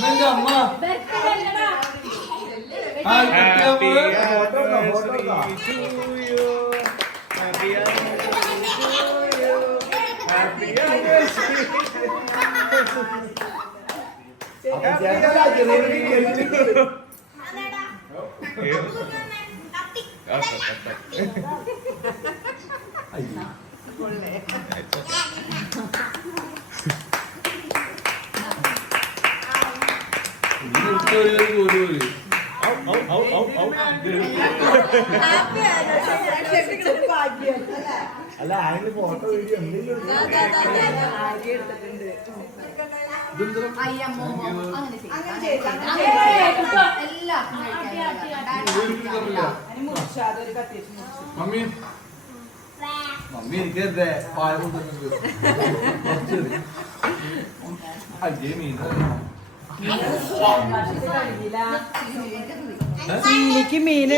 അമ്മ അല്ല അതിന് ഫോട്ടോ വീഡിയോ എന്തെങ്കിലും മമ്മി മമ്മി എനിക്കല്ലേ പായ അജയ് മീൻ മീനിക്ക് മീന്